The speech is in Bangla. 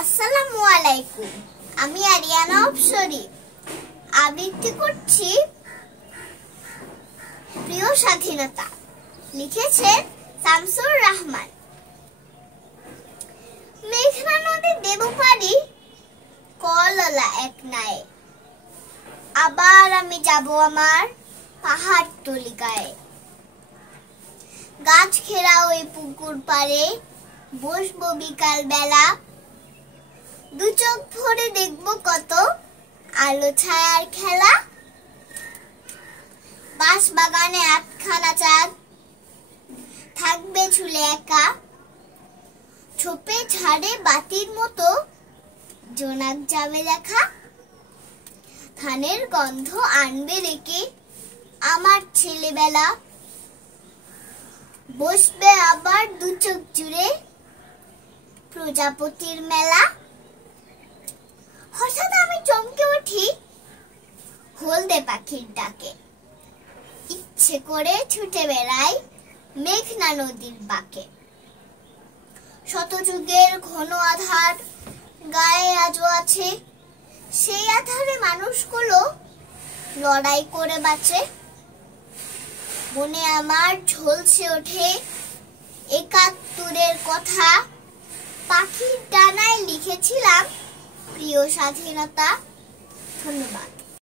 আসসালামু আলাইকুম। আমি আরিয়ানা অপসরি আবৃত্তি করছি প্রিয় স্বাধীনতা। লিখেছেন শামসুর রহমান। মেঘনা নদী দেব পারি কললা এক নায়ে, আবার আমি যাব আমার পাহাড় তলিকায়। গাছ ঘেরা ওই পুকুর পাড়ে বসবো বিকাল বেলা, দু চোখ ভরে দেখবো কত আলো ছায়ার খেলা। বাঁশ বাগানে আটখানা চাঁদ থাকবে ঝুলে একা, ছোপে ঝাড়ে বাতির মতো জোনাক যাবে লেখা। ধানের গন্ধ আনবে রেখে আমার ছেলেবেলা, বসবে আবার দু চোখ জুড়ে প্রজাপতির মেলা। হঠাৎ আমি চমকে উঠি হলদে পাখির ডাকে, ইচ্ছে করে ছুটে বেড়াই মেঘনা নদীর বাঁকে। শতযুগের ঘন আধার গায়ে আজও আছে, সেই আধারে মানুষগুলো লড়াই করে বাঁচে। মনে আমার ঝলসে ওঠে একাত্তরের কথা, পাখির ডানায় লিখেছিলাম প্রিয় স্বাধীনতা। ধন্যবাদ।